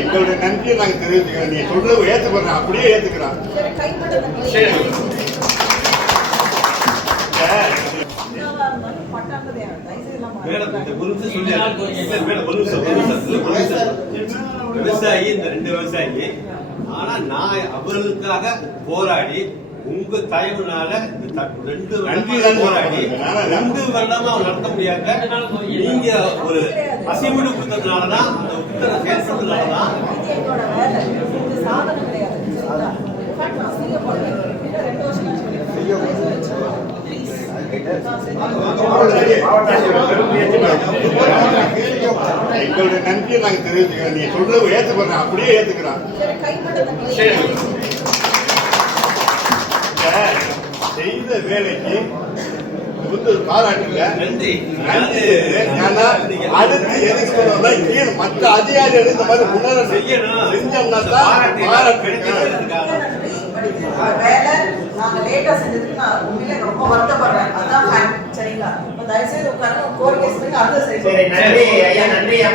எங்களுடைய நன்றியை நாங்க தெரிவிச்சுக்கிறோம். நீங்க சொல்றது ஏத்துக்கிறோம், அப்படியே ஏத்துக்கிறோம். விவசாயி இந்த 2 விவசாயி, ஆனா நான் அவர்களுக்காக போராடி உங்க தயவுனால 2 போராடி 2 வருடமா நடத்த முடியாத நீங்க ஒரு அசைமெண்ட் கொடுத்ததுனாலதான், அந்த உத்தர செயல்படுறதுனாலதான் எங்களுடைய நன்றியை நாங்க தெரிவிச்சுக்கிறோம். நீங்க சொல்றது ஏத்துக்கிறோம், அப்படியே ஏத்துக்கிறோம். செய்த வேலைக்கு பாராட்டுல நன்றி. அடுத்து எதுக்கு சொல்றதா, மற்ற அதிகாரிகள் இந்த மாதிரி உணர செய்யணும், செஞ்சோம்னா தான் பாராட்டு. வேலை நாங்க லேட்டா செஞ்சதுக்கு நான் உண்மையில ரொம்ப வருத்தப்படுறேன். அதான் சரிங்களா? தயவுசெய்து உட்கார்ந்து கோரிக்கை சொல்லுங்க. அடுத்த சரி. நன்றி ஐயா, நன்றி ஐயா.